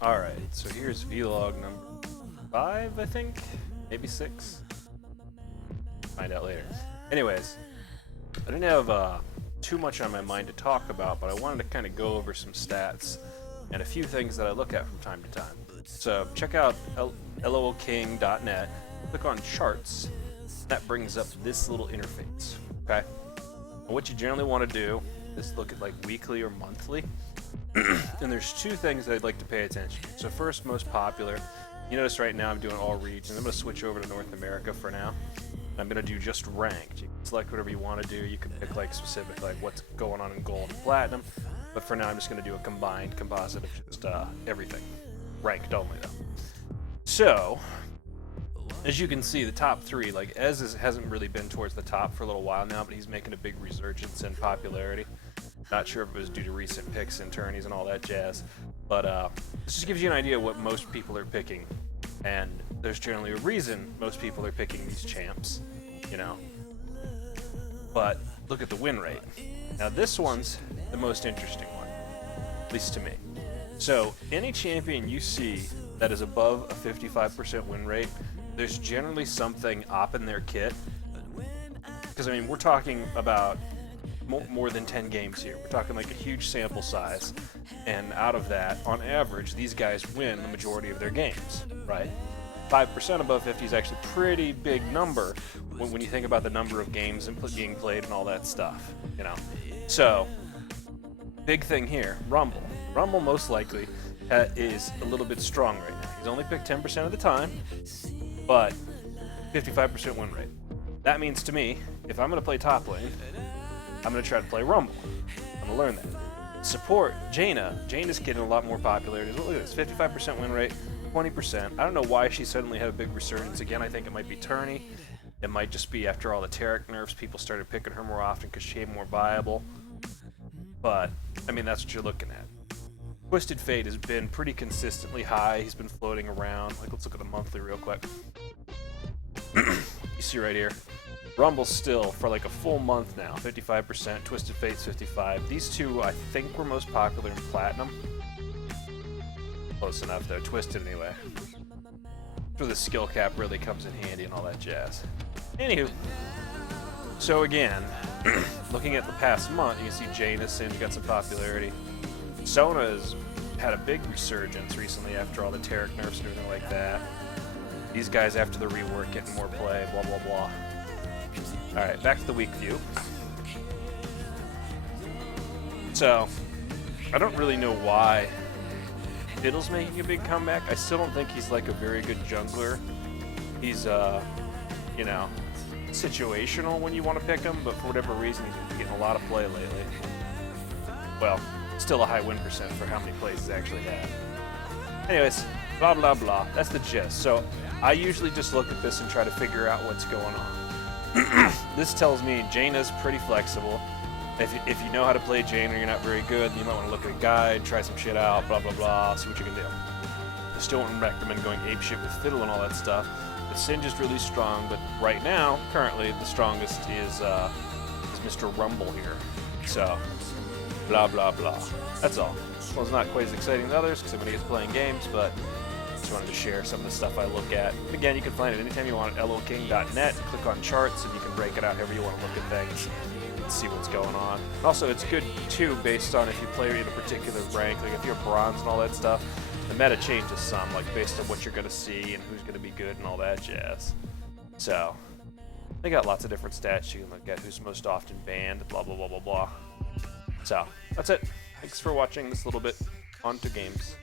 Alright, so here's vlog number 5, I think? Maybe 6? Find out later. Anyways, I didn't have too much on my mind to talk about, but I wanted to kind of go over some stats and a few things that I look at from time to time. So check out lolking.net, click on charts, that brings up this little interface, okay? And what you generally want to do is look at like weekly or monthly. And there's two things that I'd like to pay attention to. So first, most popular. You notice right now I'm doing all regions. I'm going to switch over to North America for now. I'm going to do just ranked. You can select whatever you want to do. You can pick like specific, like what's going on in gold and platinum. But for now, I'm just going to do a combined composite of just everything. Ranked only though. So, as you can see, the top three, like Ez hasn't really been towards the top for a little while now, but he's making a big resurgence in popularity. Not sure if it was due to recent picks and tourneys and all that jazz, but this just gives you an idea of what most people are picking, and there's generally a reason most people are picking these champs, you know. But look at the win rate. Now this one's the most interesting one, at least to me. So any champion you see that is above a 55% win rate, there's generally something up in their kit. Because I mean, we're talking about more than 10 games here. We're talking like a huge sample size, and out of that, on average, these guys win the majority of their games, right? 5% above 50 is actually a pretty big number when you think about the number of games being played and all that stuff, you know? So, big thing here, Rumble. Rumble most likely is a little bit strong right now. He's only picked 10% of the time, but 55% win rate. That means to me, if I'm going to play top lane, I'm going to try to play Rumble. I'm going to learn that. Support, Jaina. Jaina's getting a lot more popularity. Look at this, 55% win rate, 20%. I don't know why she suddenly had a big resurgence again. I think it might be tourney. It might just be after all the Taric nerfs, people started picking her more often because she became more viable. But, I mean, that's what you're looking at. Twisted Fate has been pretty consistently high. He's been floating around. Like, let's look at the monthly real quick. You see right here. Rumble's still, for like a full month now, 55%, Twisted Fate's 55. These two, I think, were most popular in Platinum. Close enough, though. Twisted, anyway. For the skill cap really comes in handy and all that jazz. Anywho, so again, looking at the past month, you can see Jameson got some popularity. Sona's had a big resurgence recently after all the Taric nerfs and everything like that. These guys, after the rework, getting more play, blah, blah, blah. Alright, back to the week view. So, I don't really know why Fiddle's making a big comeback. I still don't think he's like a very good jungler. He's, you know, situational when you want to pick him, but for whatever reason, he's been getting a lot of play lately. Well, still a high win percent for how many plays he's actually had. Anyways, blah, blah, blah. That's the gist. So, I usually just look at this and try to figure out what's going on. This tells me Jaina's pretty flexible. If you know how to play Jaina, you're not very good, then you might want to look at a guide, try some shit out, blah, blah, blah, see what you can do. I still wouldn't recommend going apeshit with Fiddle and all that stuff. The Singe is really strong, but right now, currently, the strongest is Mr. Rumble here. So, blah, blah, blah. That's all. Well, it's not quite as exciting as others, because everybody gets playing games, but just wanted to share some of the stuff I look at. And again, you can find it anytime you want at lolking.net. Click on charts, and you can break it out however you want to look at things and see what's going on. Also, it's good, too, based on if you play in a particular rank. Like, if you're bronze and all that stuff, the meta changes some, like, based on what you're going to see and who's going to be good and all that jazz. So, they got lots of different stats you can look at, who's most often banned, blah, blah, blah, blah, blah. So, that's it. Thanks for watching this little bit. On to games.